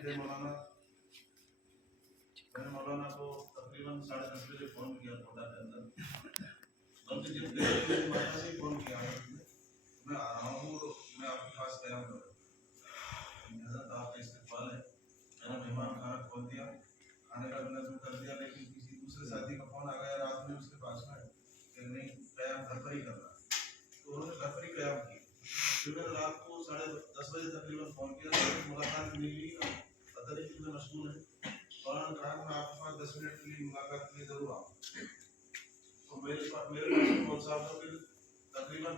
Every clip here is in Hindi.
थे मौलाना। मैंने मौलाना को तकरीबन 10:30 बजे फ़ोन किया कोटा के अंदर, बल्कि जब मेरी माता से फ़ोन किया मैं आ रहा हूँ, मैं आपके पास क़याम करूँ। हज़रत आपका इस्तक़बाल है। मैंने मेहमान खाना खोल दिया, खाने का नज़्म कर दिया, लेकिन किसी दूसरे साथी का फ़ोन आ गया रात में उसके पास में कि नहीं क़याम घर पर ही करना, तो उन्होंने घर पर ही क़याम किया। फिर मैंने रात को 10:30 बजे तकरीबन फ़ोन किया, मुलाकात मिली ना, पता नहीं कितने मशगूल हैं। मौलाना ने कहा कि मैं आपके पास 10 मिनट के लिए मुलाकात के लिए ज़रूर आऊँ। तो मेरे पास मौलवी साहब का फिर तकरीबन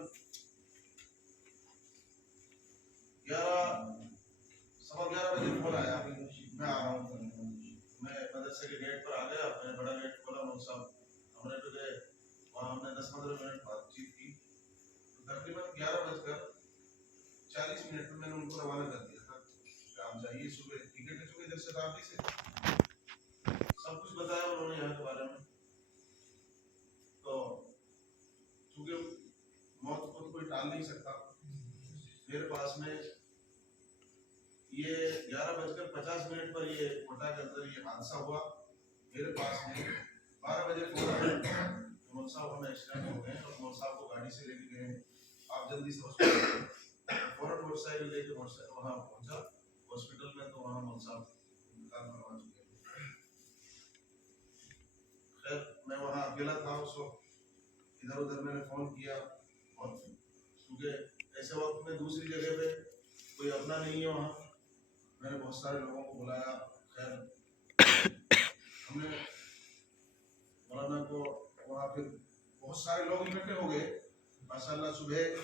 11 बजे फ़ोन आया, मैं आ रहा हूँ। मैं मदरसे के गेट पर आ गया, मैंने बड़ा गेट खोला, मौलवी साहब हमने तो गए वहाँ, हमने 10-15 मिनट बातचीत की। तो तकरीबन 11:40 में मैंने उनको रवाना कर दिया था कि आप जाइए, सुबह टिकट है चुके इधर शताब्दी से, सब कुछ बताया उन्होंने यहाँ के बारे में। तो चूँकि मौत को तो कोई टाल नहीं सकता, मेरे पास में ये 11:50 पर ये कोटा के अंदर ये हादसा हुआ। मेरे पास में 12 बजे फ़ोन आया, मौलवी साहब हमें एक्सीडेंट हो गए और मौलवी साहब को गाड़ी से लेके गए, आप जल्दी से हॉस्पिटल। फ़ौरन मोटरसाइकिल लेके वहाँ पहुँचा हॉस्पिटल में, तो वहाँ मौलवी साहब इंतकाल करवा चुके थे। खैर मैं वहाँ अकेला था उस वक्त, इधर उधर मैंने फ़ोन किया और क्योंकि ऐसे वक्त में दूसरी जगह पे कोई अपना नहीं है वहाँ, मैंने बहुत सारे लोगों को बुलाया। खैर हमने मौलाना को वहाँ फिर बहुत सारे लोग इकट्ठे हो गए माशाल्लाह। सुबह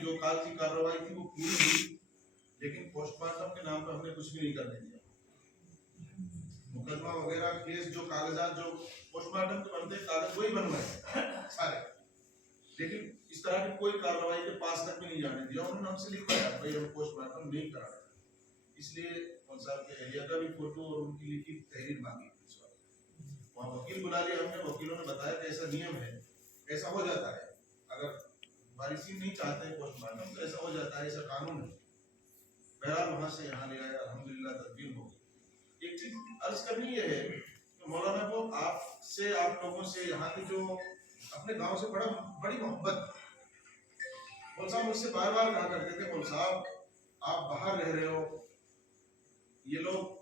जो कागजी कार्रवाई थी वो पूरी हुई, लेकिन पोस्टमार्टम के नाम पर हमने कुछ भी नहीं करने दिया। मुकदमा वगैरह केस जो कागजात जो पोस्टमार्टम के बनते कागज वही बनवाए सारे, लेकिन इस तरह की कोई कार्रवाई के पास तक भी नहीं जाने दिया। उन्होंने हमसे लिखवाया भाई हम पोस्टमार्टम नहीं करा रहे, इसलिए मौलवी साहब के एहलिया का भी फोटो और उनकी लिखी तहरीर मांगी। वहाँ वकील बुला लिया हमने, वकीलों ने बताया कि ऐसा नियम है, ऐसा हो जाता है, अगर वारिसी नहीं चाहते पोस्टमार्टम तो ऐसा हो जाता है, ऐसा कानून है। बहरहाल वहाँ से यहाँ ले आया, अल्हम्दुलिल्लाह तदबीर हो गई। एक चीज अर्ज करनी है कि मौलाना को आपसे, आप लोगों से, यहाँ के जो अपने गांव से बड़ी मोहब्बत। मौलवी साहब मुझसे बार बार कहा करते थे, मौलवी साहब आप बाहर रह रहे हो, ये लोग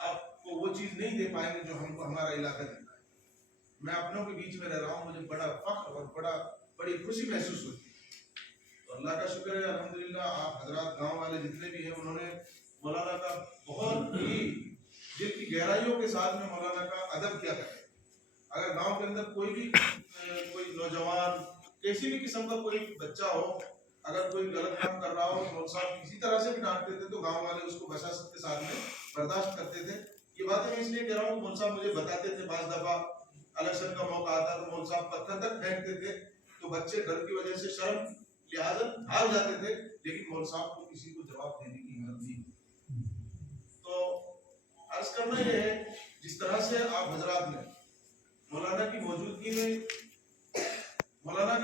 आपको वो चीज नहीं दे पाएंगे जो हमको हमारा इलाका देता है। मैं अपनों के बीच में रह रहा हूँ, मुझे बड़ा फख्र और बड़ी खुशी महसूस होती है। तो अल्लाह का शुक्र है अल्हम्दुलिल्लाह, आप हजरात गाँव वाले जितने भी हैं, उन्होंने मौलाना का बहुत ही दिल की गहराइयों के साथ में मौलाना का अदब किया करते। अगर गांव के अंदर कोई नौजवान, किसी भी किस्म का कोई बच्चा हो, अगर कोई गलत काम कर रहा हो, मौलवी साहब किसी तरह से भी डांटते थे तो गांव वाले उसको बशासत के साथ में बर्दाश्त करते थे। ये बातें मैं इसलिए कह रहा हूँ, मौलवी साहब मुझे बताते थे, बाज़ दफा इलेक्शन का मौका आता तो मौलवी साहब पत्थर तक फेंकते थे, तो बच्चे डर की वजह से शर्म लिहाजा भाग जाते थे, लेकिन मौलवी साहब को किसी को जवाब देने की हिम्मत नहीं। तो अर्ज करना यह है, जिस तरह से आप हजरात ने मौलाना की मौजूदगी में मौलाना का